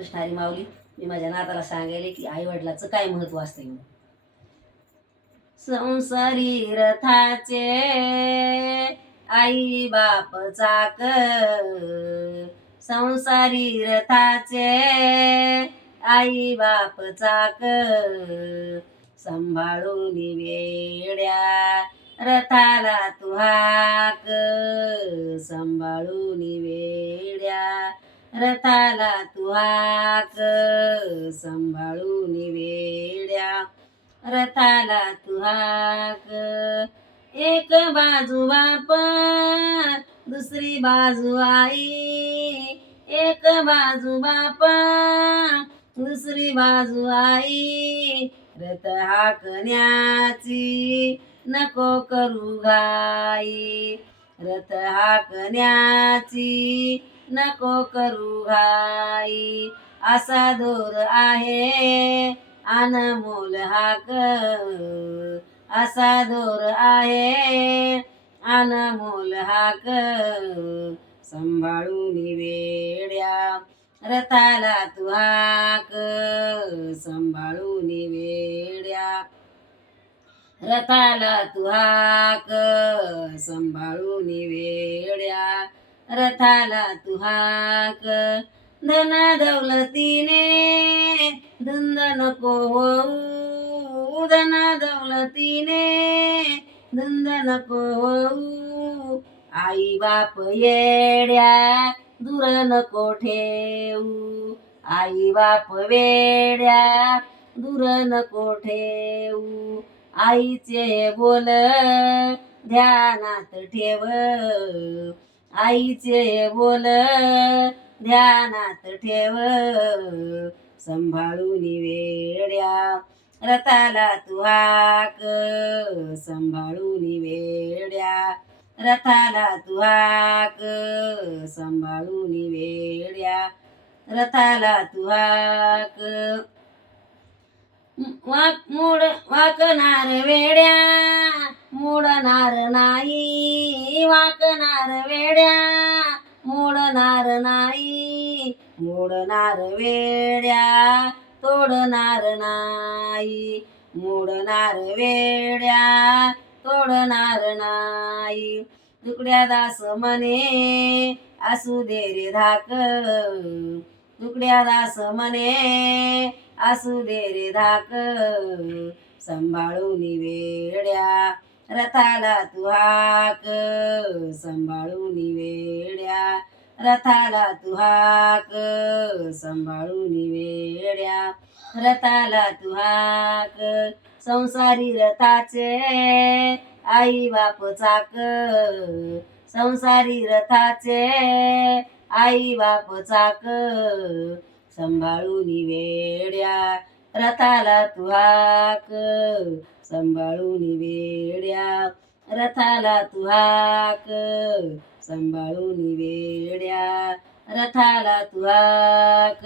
कृष्णारी माऊली मी माझ्या नाताला सांगायले की आई वडिलाचं काय महत्त्व असते म्हणून. संसारी रथाचे आई बाप चाक संसारी रथाचे आई बाप चाक सांभाळून वेड्या रथाला तुहाक सांभाळून वेड्या रथाला तुहाक सांभाळून वेड्या. रथाला तुहाक एक बाजू बाप दुसरी बाजू आई. एक बाजू बापा दुसरी बाजू आई. रथ हाकण्याची नको करू घाई. रथ हाकण्याची नको करू घाई. असा दोर आहे अनमोल हाक. असा दोर आहे अनमोल हाक. सांभाळून वेड्या रथाला तू हाक. सांभाळून वेड्या रथाला तू हाक सांभाळून वेड्या. रथाला तू हाक धन दौलतीने धुंद नको होऊ. धन दौलतीने धुंद नको होऊ. आई बाप येड्या दूर नको ठेवू आई बाप वेड्या दूर नको ठेवू आईचे बोल ध्यानात ठेव. आईचे बोल ध्यानात ठेव. सांभाळून वेड्या रथाला तू हाक. सांभाळून वेड्या रथाला तू हाक. सांभाळून वेड्या रथाला तू हाक. वाक मूड वाकणार वेड्या. मोडणार नाही वाकणार वेड्या. मोडणार नाही मोडणार वेड्या. तोडणार नाही मोडणार वेड्या. तोडणार नाही. तुकड्या दास म्हणे असू दे रे धाक. तुकड्या दास म्हणे असू दे रे धाक. सांभाळून वेड्या रथाला तू हाक. सांभाळून वेड्या रथाला तू हाक. सांभाळून वेड्या रथाला तू हाक. संसारी रथाचे आई बाप चाक. संसारी रथाचे आई बाप चाक. सांभाळून वेड्या रथाला तू हाक सांभाळून वेड्या रथाला तू हाक सांभाळून वेड्या रथाला तू हाक